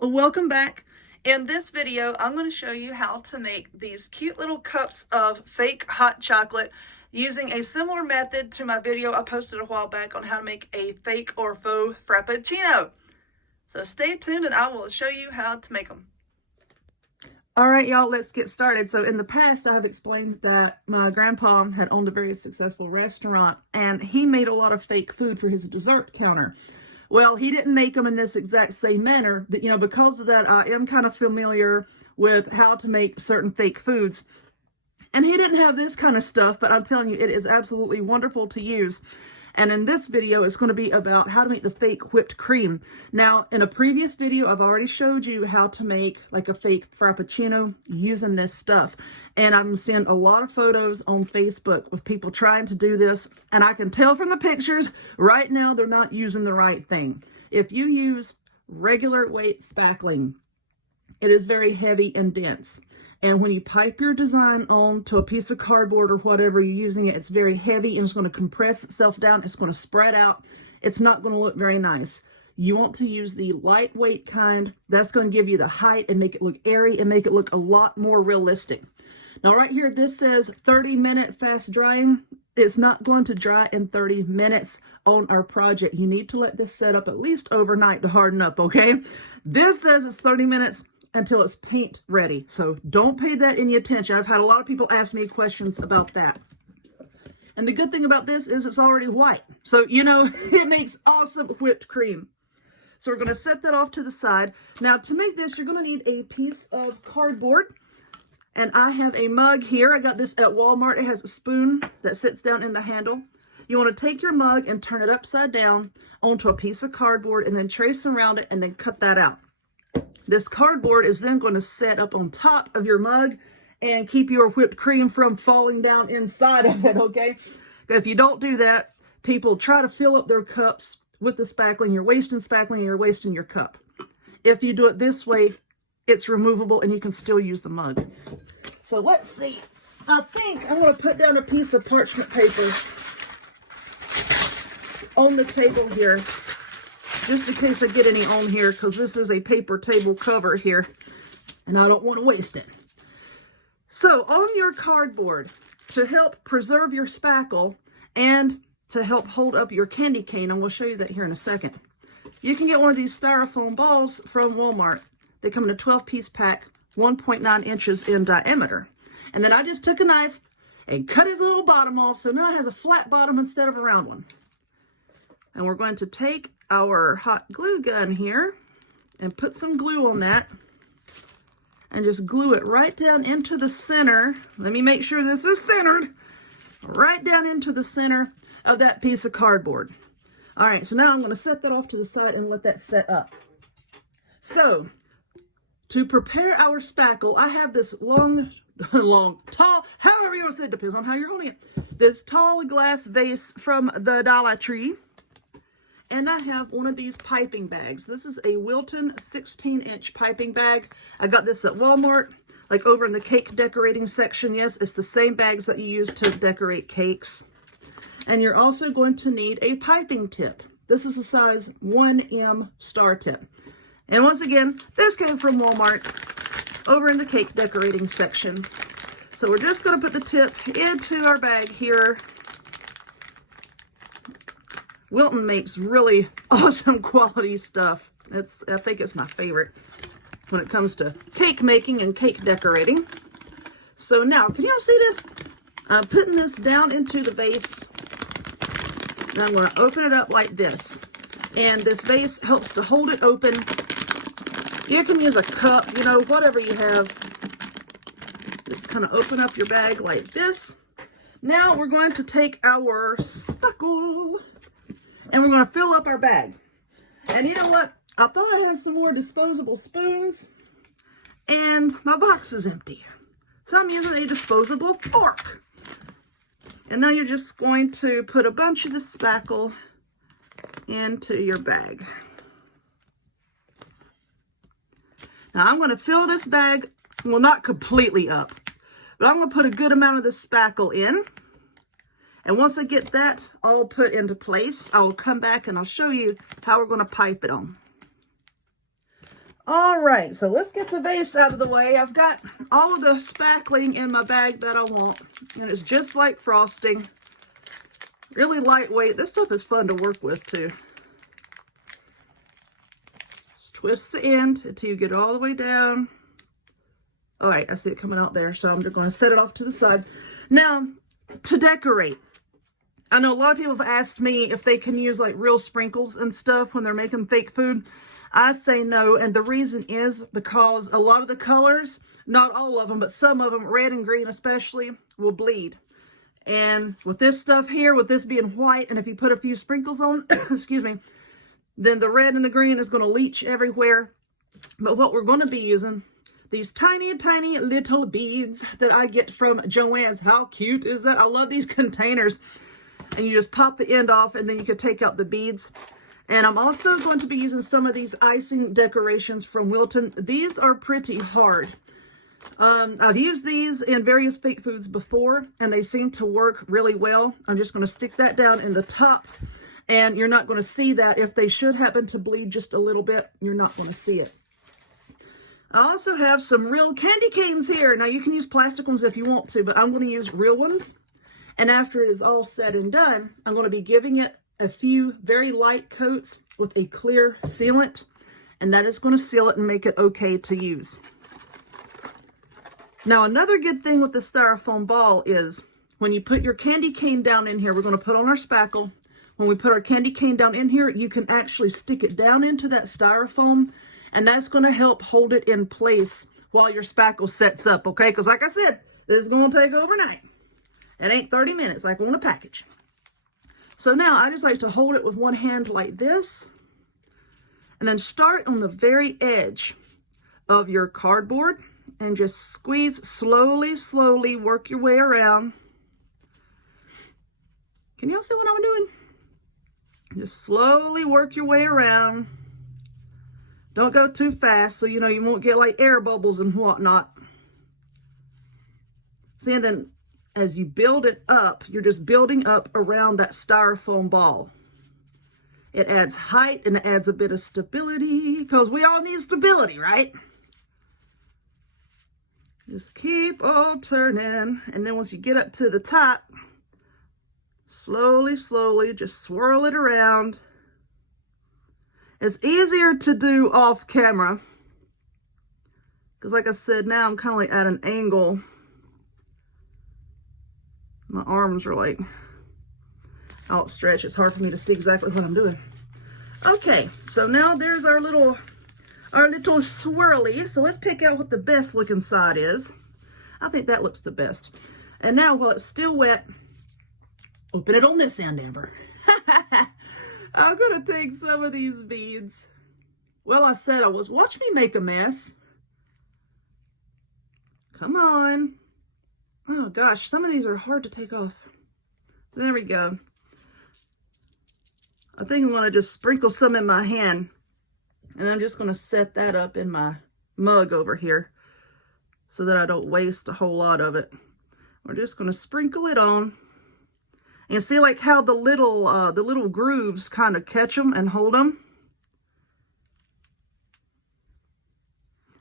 y'all, welcome back. In this video, I'm going to show you how to make these cute little cups of fake hot chocolate using a similar method to my video I posted a while back on how to make a fake or faux frappuccino. So stay tuned and I will show you how to make them. All right, y'all, let's get started. So in the past, I have explained that my grandpa had owned a very successful restaurant and he made a lot of fake food for his dessert counter. Well, he didn't make them in this exact same manner. Because of that, I am kind of familiar with how to make certain fake foods. And he didn't have this kind of stuff, but I'm telling you, it is absolutely wonderful to use. And in this video, it's going to be about how to make the fake whipped cream. Now, in a previous video, I've already showed you how to make like a fake frappuccino using this stuff. And I'm seeing a lot of photos on Facebook with people trying to do this. And I can tell from the pictures, right now, they're not using the right thing. If you use regular weight spackling, it is very heavy and dense. And when you pipe your design onto a piece of cardboard or whatever you're using it, it's very heavy and it's going to compress itself down. It's going to spread out. It's not going to look very nice. You want to use the lightweight kind. That's going to give you the height and make it look airy and make it look a lot more realistic. Now right here, this says 30-minute fast drying. It's not going to dry in 30 minutes on our project. You need to let this set up at least overnight to harden up, okay? This says it's 30 minutes. Until it's paint ready. So don't pay that any attention. I've had a lot of people ask me questions about that. And the good thing about this is it's already white. So, it makes awesome whipped cream. So we're going to set that off to the side. Now to make this, you're going to need a piece of cardboard. And I have a mug here. I got this at Walmart. It has a spoon that sits down in the handle. You want to take your mug and turn it upside down onto a piece of cardboard and then trace around it and then cut that out. This cardboard is then going to set up on top of your mug and keep your whipped cream from falling down inside of it, okay? If you don't do that, people try to fill up their cups with the spackling. You're wasting spackling and you're wasting your cup. If you do it this way, it's removable and you can still use the mug. So let's see. I think I'm going to put down a piece of parchment paper on the table here. Just in case I get any on here, because this is a paper table cover here, and I don't want to waste it. So on your cardboard, to help preserve your spackle and to help hold up your candy cane, and we'll show you that here in a second, you can get one of these styrofoam balls from Walmart. They come in a 12-piece pack, 1.9 inches in diameter. And then I just took a knife and cut his little bottom off, so now it has a flat bottom instead of a round one. And we're going to take our hot glue gun here and put some glue on that and just glue it right down into the center. Let me make sure this is centered. Right down into the center of that piece of cardboard. All right, so now I'm going to set that off to the side and let that set up. So, to prepare our spackle, I have this tall, however you want to say it, depends on how you're holding it. This tall glass vase from the Dollar Tree. And I have one of these piping bags. This is a Wilton 16-inch piping bag. I got this at Walmart, like over in the cake decorating section. Yes, it's the same bags that you use to decorate cakes. And you're also going to need a piping tip. This is a size 1M star tip. And once again, this came from Walmart over in the cake decorating section. So we're just going to put the tip into our bag here. Wilton makes really awesome quality stuff. I think it's my favorite when it comes to cake making and cake decorating. So now, can y'all see this? I'm putting this down into the vase. And I'm going to open it up like this. And this vase helps to hold it open. You can use a cup, whatever you have. Just kind of open up your bag like this. Now we're going to take our spackle and we're going to fill up our bag. And you know what? I thought I had some more disposable spoons, and my box is empty. So I'm using a disposable fork. And now you're just going to put a bunch of the spackle into your bag. Now I'm going to fill this bag, well, not completely up, but I'm going to put a good amount of the spackle in. And once I get that all put into place, I'll come back and I'll show you how we're going to pipe it on. All right, so let's get the vase out of the way. I've got all of the spackling in my bag that I want, and it's just like frosting. Really lightweight. This stuff is fun to work with too. Just twist the end until you get it all the way down. All right, I see it coming out there, so I'm just going to set it off to the side. Now, to decorate, I know a lot of people have asked me if they can use like real sprinkles and stuff when they're making fake food. I say no, and the reason is because a lot of the colors, not all of them, but some of them, red and green especially, will bleed. And with this stuff here, with this being white, and if you put a few sprinkles on, excuse me, then the red and the green is going to leach everywhere. But what we're going to be using, these tiny, tiny little beads that I get from Joann's. How cute is that? I love these containers. And you just pop the end off, and then you can take out the beads. And I'm also going to be using some of these icing decorations from Wilton. These are pretty hard. I've used these in various fake foods before, and they seem to work really well. I'm just going to stick that down in the top, and you're not going to see that. If they should happen to bleed just a little bit, you're not going to see it. I also have some real candy canes here. Now, you can use plastic ones if you want to, but I'm going to use real ones. And after it is all said and done, I'm going to be giving it a few very light coats with a clear sealant, and that is going to seal it and make it okay to use. Now, another good thing with the styrofoam ball is when you put your candy cane down in here, we're going to put on our spackle. When we put our candy cane down in here, you can actually stick it down into that styrofoam, and that's going to help hold it in place while your spackle sets up, okay? Because like I said, this is going to take overnight. It ain't 30 minutes like on a package. So now I just like to hold it with one hand like this, and then start on the very edge of your cardboard and just squeeze slowly, slowly, work your way around. Can y'all see what I'm doing? Just slowly work your way around. Don't go too fast so you know you won't get like air bubbles and whatnot. See, and then as you build it up, you're just building up around that styrofoam ball. It adds height and it adds a bit of stability, because we all need stability, right? Just keep on turning, and then once you get up to the top, slowly, slowly, just swirl it around. It's easier to do off camera, because like I said, now I'm kind of like at an angle. My arms are like outstretched. It's hard for me to see exactly what I'm doing. Okay, so now there's our little swirly. So let's pick out what the best looking side is. I think that looks the best. And now while it's still wet, open it on this end, Amber. I'm gonna take some of these beads. Well, I said I was. Watch me make a mess. Come on. Oh gosh, some of these are hard to take off. There we go. I think I'm gonna just sprinkle some in my hand, and I'm just gonna set that up in my mug over here so that I don't waste a whole lot of it. We're just gonna sprinkle it on. And see like how the little grooves kind of catch them and hold them.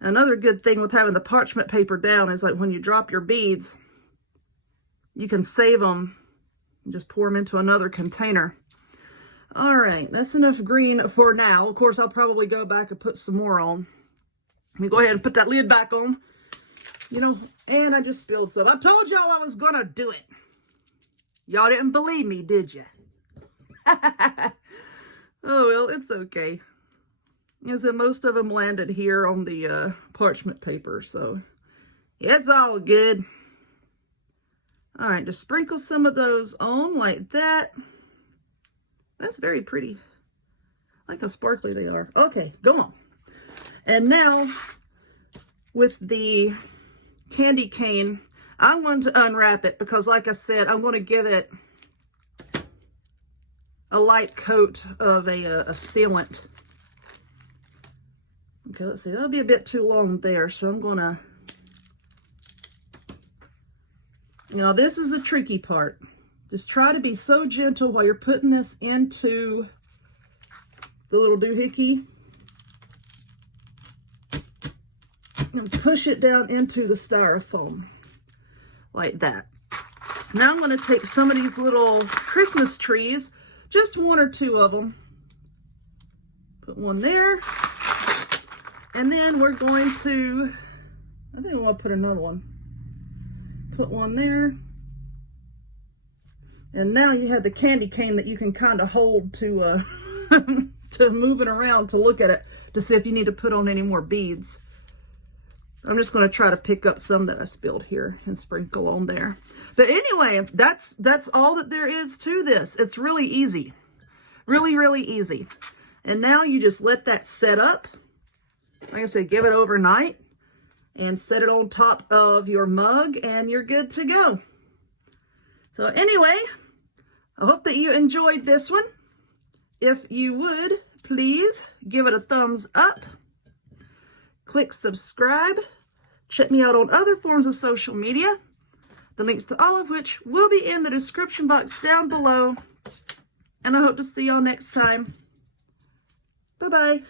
Another good thing with having the parchment paper down is like when you drop your beads, you can save them and just pour them into another container. All right, that's enough green for now. Of course, I'll probably go back and put some more on. Let me go ahead and put that lid back on. You know, and I just spilled some. I told y'all I was gonna do it. Y'all didn't believe me, did you? Oh, well, it's okay. As in, most of them landed here on the parchment paper, so it's all good. All right, just sprinkle some of those on like that. That's very pretty. Like how sparkly they are. Okay, go on. And now, with the candy cane, I'm going to unwrap it because, like I said, I'm going to give it a light coat of a sealant. Okay, let's see. That'll be a bit too long there, so I'm going to... Now, this is the tricky part. Just try to be so gentle while you're putting this into the little doohickey. and push it down into the styrofoam like that. Now I'm going to take some of these little Christmas trees, just one or two of them. Put one there. And then we're going to, I think we want to put another one. Put one there. And now you have the candy cane that you can kind of hold to to moving around to look at it to see if you need to put on any more beads. I'm just going to try to pick up some that I spilled here and sprinkle on there. But anyway, that's all that there is to this. It's really easy. Really, really easy. And now you just let that set up. Like I said, give it overnight and set it on top of your mug and you're good to go. So anyway, I hope that you enjoyed this one. If you would, please give it a thumbs up. Click subscribe. Check me out on other forms of social media. The links to all of which will be in the description box down below. And I hope to see y'all next time. Bye-bye.